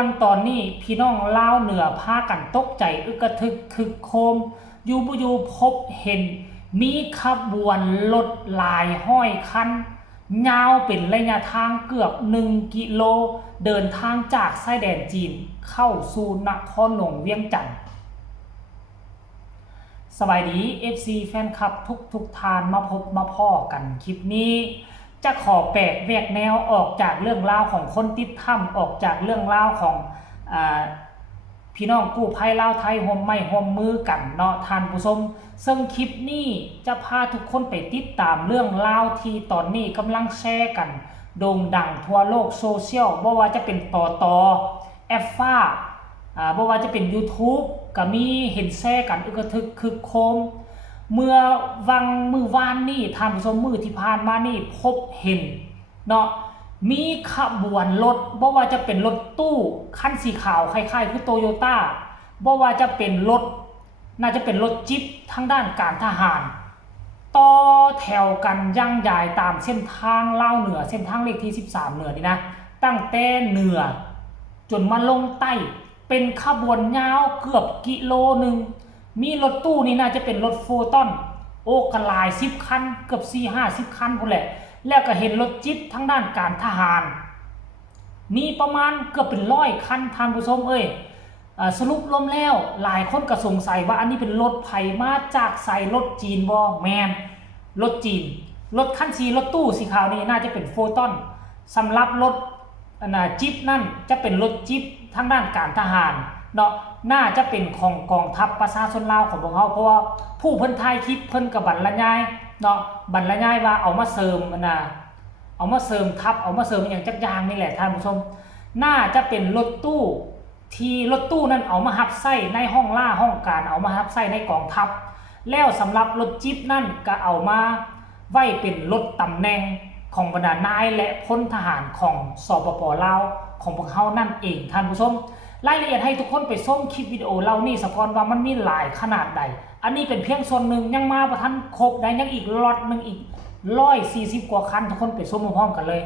วนตอนนี้พี่น้องลาวเหนือพากันตกใจอึกกระทึกคึกโคมอยู่บ่อยู่พบเห็นมีขบวนรถหลายห้อยคันยาวเป็นระยะทางเกือบ1กิโลเดินทางจากชายแดนจีนเข้าสู่นครหลวงเวียงจันทน์สบายดี FC แฟนคลับทุกทานมาพบมาพ่อกันคลิปนี้จะขอแปลกแวกแนวออกจากเรื่องราวของคนติดถ้ำออกจากเรื่องราวของพี่น้องกู้ภัยลาวไทยห่มไม้ห่มมือกันเนาะท่านผู้ชมซึ่งคลิปนี้จะพาทุกคนไปติดตามเรื่องราวที่ตอนนี้กำลังแชร์กันโด่งดังทั่วโลกโซเชียลบ่ว่าจะเป็นต่อแอฟฟ้าบ่ว่าจะเป็น YouTube ก็มีเห็นแชร์กันอึกกระทึกคึกโคมเมื่อมือวานนี่ท่านผู้ชมมือที่ผ่านมานี่พบเห็นเนาะมีขบวนรถบ่ว่าจะเป็นรถตู้คันสีขาวคล้ายๆคือโตโยต้าบ่ว่าจะเป็นรถน่าจะเป็นรถจิ๊ปทางด้านการทหารต่อแถวกันย่างยายตามเส้นทางลาวเหนือเส้นทางเลขที่13เหนือนี่นะตั้งแต่เหนือจนมาลงใต้เป็นขบวนยาวเกือบกิโลหนึ่งมีรถตู้นี่น่าจะเป็นรถโฟตอนโอ้กหลาย10คันเกือบ4-50คันพุ่นแหละแล้วก็เห็นรถจิ๊ปทั้งด้านการทหารมีประมาณเกือบเป็น100คันท่านผู้ชมสรุปรวมแล้วหลายคนก็สงสัยว่าอันนี้เป็นรถไผมาจากใส่รถจีนบ่แมนรถจีนรถคันสีรถตู้สีขาวนี่น่าจะเป็นโฟตอนสำหรับรถจิ๊ปนั่นจะเป็นรถจิ๊ปทางด้านการทหารเนาะน่าจะเป็นของกองทัพประชาชนลาวของพวกเขาเพราะว่าผู้เพิ่นถ่ายคลิปเพิ่นกับบรรยายเนาะบรรยายว่าเอามาเสริมเอามาเสริมทัพเอามาเสริมอย่างจักอย่างนี่แหละท่านผู้ชมน่าจะเป็นรถตู้ที่รถตู้นั้นเอามาหับไส้ในห้องล่าห้องการเอามาหับไส้ในกองทัพแล้วสำหรับรถจิ๊ปนั่นก็เอามาไว้เป็นรถตำแหน่งของบรรดานายและพลทหารของสปป.ลาวของพวกเขานั่นเองท่านผู้ชมรายละเอียดให้ทุกคนไปส้มคลิปวิดีโอเรานี่สกอนว่ามันมีหลายขนาดใดอันนี้เป็นเพียงส่วนหนึ่งยังมาประทันครบได้ยังอีกล็อตหนึ่งอีก140กว่าคันทุกคนไปส้มพร้อมกันเลย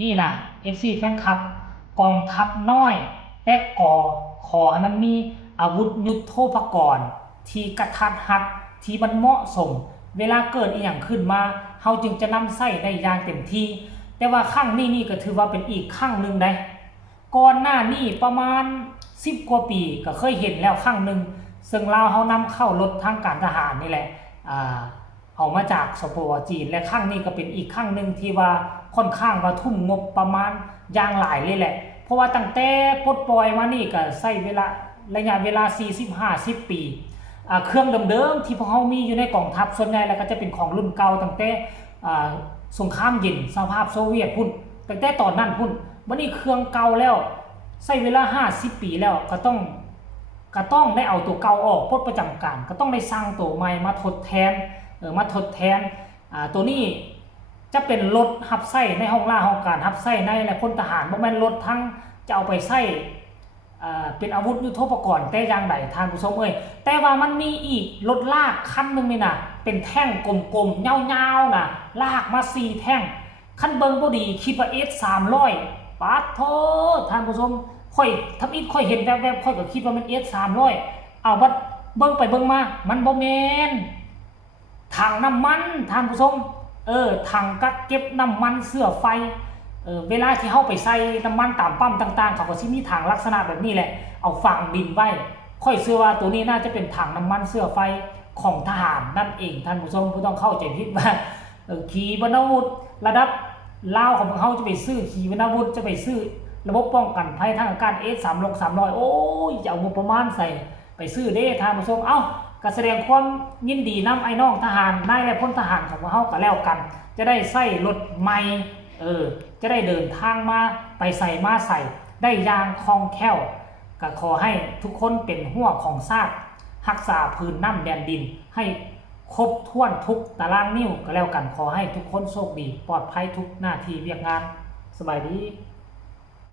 นี่ล่ะ FC แฟนคลับกองทัพน้อยแต่ขอให้มันมีอาวุธยุทโธปกรณ์ที่กระทัดรัดที่มันเหมาะสมเวลาเกิดอีหยังขึ้นมาเฮาจึงจะนำใช้ได้อย่างเต็มที่แต่ว่าครั้งนี้นี่ก็ถือว่าเป็นอีกครั้งหนึ่งได้ก่อนหน้านี้ประมาณ10กว่าปีก็เคยเห็นแล้วครั้งหนึ่งซึ่งลาวเฮานำเข้ารถทางการทหารนี่แหละเอามาจากสปป.จีนและครั้งนี้ก็เป็นอีกครั้งหนึ่งที่ว่าค่อนข้างว่าทุ่มงบประมาณอย่างหลายเลยแหละเพราะว่าตั้งแต่ปลดปล่อยมานี่ก็ใช้เวลาระยะเวลา 40-50 ปีเครื่องเดิมๆที่พวกเขามีอยู่ในกองทัพส่วนใหญ่แล้วก็จะเป็นของรุ่นเก่าตั้งแต่สงครามเย็นสหภาพโซเวียตพุ่นตั้งแต่ตอนนั้นพุ่นวันนี้เครื่องเก่าแล้วใช้เวลา50 ปีแล้วก็ต้องได้เอาตัวเก่าออกปลดประจำการก็ต้องได้สร้างตัวใหม่มาทดแทนตัวนี้จะเป็นรถหับไส้ในห้องล่าห้องการหับไส้ในและพลทหารบ่แม่นรถทั้งจะเอาไปใช้เป็นอาวุธยุทโธปกรณ์แต่อย่างใดท่านผู้ชมแต่ว่ามันมีอีกรถลากคันนึงนี่นะเป็นแท่งกลมๆยาวๆนะลากมา4แท่งคันเบิ่งบ่ดีคิดว่า S300 ปาดโทท่านผู้ชมค่อยทำอิดค่อยเห็นแวบๆค่อยก็คิดว่ามัน S300 เอาบัดเบิ่งไปเบิ่งมามันบ่แม่นถังน้ำมันท่านผู้ชมถังกักเก็บน้ำมันเสื้อไฟเวลาที่เฮาไปใส่น้ำมันตามปั๊มต่างๆเขาก็สิมีถังลักษณะแบบนี้แหละเอาฝังดินไว้ค่อยเชื่อว่าตัวนี้น่าจะเป็นถังน้ำมันเสื้อไฟของทหารนั่นเองท่านผู้ชมผู้ต้องเข้าใจผิดว่าขีปนาวุธระดับลาวของเขาจะไปซื้อขีปนาวุธจะไปซื้อระบบป้องกันภัยทางอากาศ S300 โอ้ยจะเอางบประมาณใส่ไปซื้อเด้ท่านผู้ชมก็แสดงความยินดีนำไอ้น้องทหารนายและพลทหารของเฮาก็แล้วกันจะได้ใส่รถใหม่จะได้เดินทางมาไปใส่มาใส่ได้อย่างคล่องแคล่วก็ขอให้ทุกคนเป็นหัวของชาติรักษาพื้นน้ำแดนดินให้ครบถ้วนทุกตารางนิ้วก็แล้วกันขอให้ทุกคนโชคดีปลอดภัยทุกหน้าที่เวียกงานสบายดี